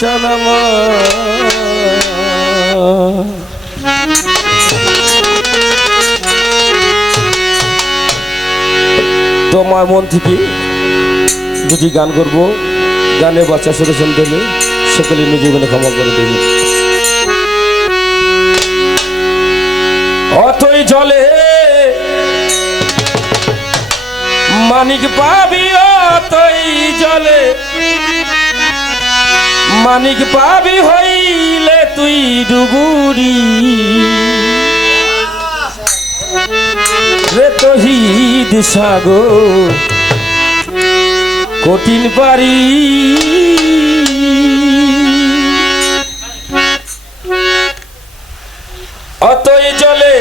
চানামা তোমার মন থেকে দুটি গান করব। গানে বাচ্চা সলিউশন দিলে সকলে নিজীবনে ক্ষমা করে দেবে। অতই জলে মানিক পাবি, অতই জলে মানিক পাবি হইলে তুই ডুবুরি। রে তহিদ সাগর, কঠিন পারি অতই জলে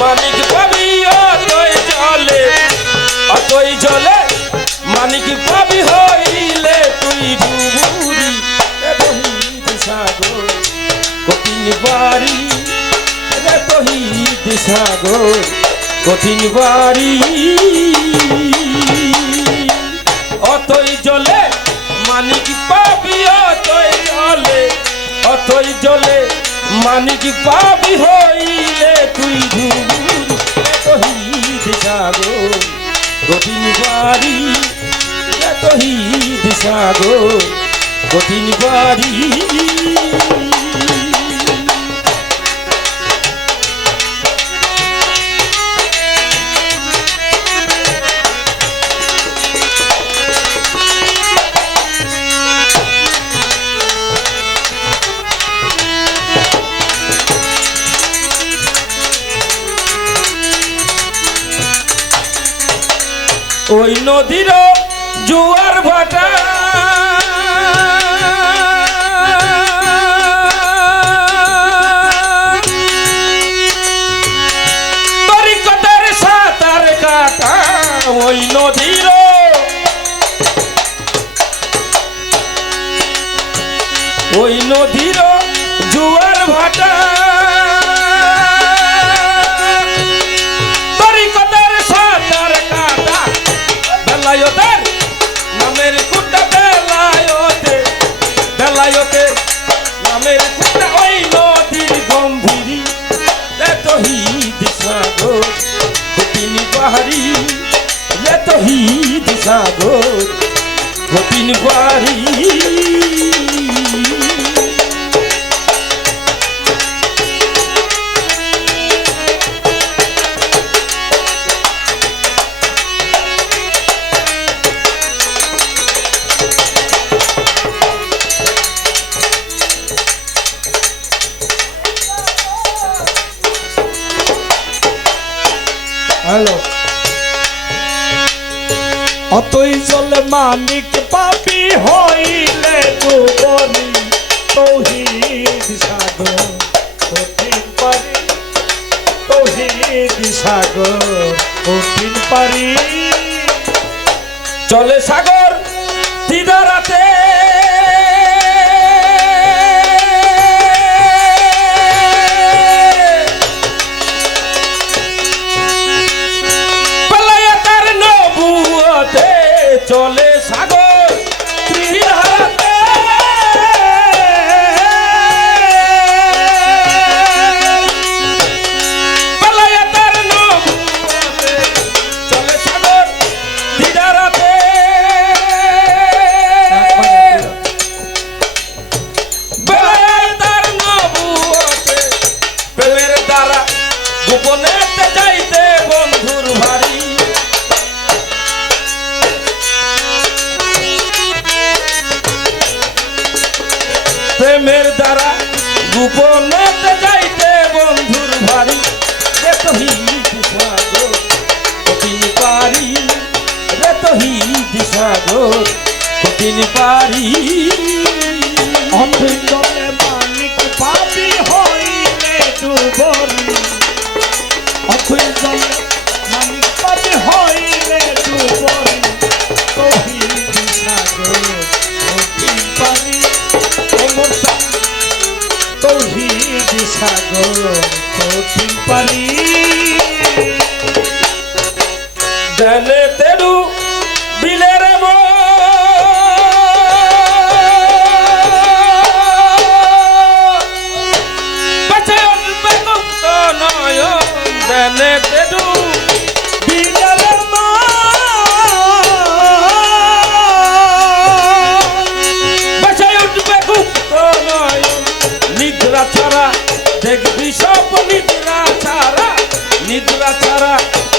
মানিক পাবি, অতই জলে অতই জলে মানিক কঠিন বাড়ি রে তহিদ সাগর, কঠিন বাড়ি। অতই জলে মানিক পাবি, অতই জলে অতই জলে মানিক পাবি হইলে তুই ধুর। তহিদ সাগর, কঠিন বাড়ি তহিদ সাগর, কঠিন বাড়ি। নদীর জোয়ার ভাটা। তরিকতার সাঁতার কাটা ওই নদীর। ওই নদীর জোয়ার ভাটা। হিদ সাগর কঠিন পাহাড়ি হ্যালো অতই জল মালিক পাপি হইলে ডুবনি তৌহিদ সাগর, কঠিন পারি, তৌহিদ সাগর, কঠিন পারি। চলে সাগর দিদারাতে প্রেমের দ্বারা গোপনে যাইতে বন্ধুর ভারী রে তহিদ সাগর পারি। রে তহিদ সাগর, কঠিন পারি। অতই ধ্যানে তেরু বিলের ধ্যানে তেরু নিদ্রা ছাড়া দেখবি সব নিদ্রা ছাড়া নিদ্রা ছাড়া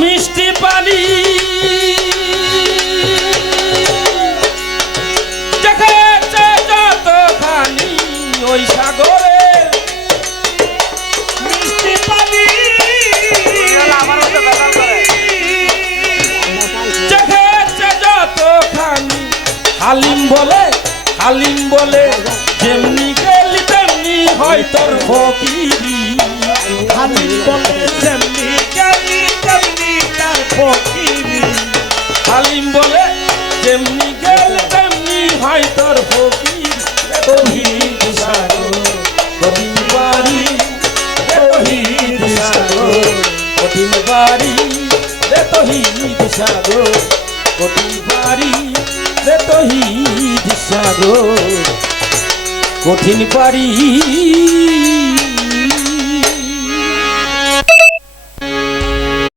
মিষ্টি পানি। দেখেছে যতখানি ওই সাগরের মিষ্টি পানি। দেখেছে যতখানি হালিম বলে হালিম বলে যেমনি গেলি তেমনি হয় তোর ফকিরি। খালি বলে হালিম বলে, যেমনি গেলে তেমনি হয় তোর ফকির। তহিদ সাগর কঠিন বাড়ি তহিদ সাগর। কঠিন বাড়ি রে তহিদ সাগর। কঠিন বাড়ি রে তহিদ সাগর। কঠিন বাড়ি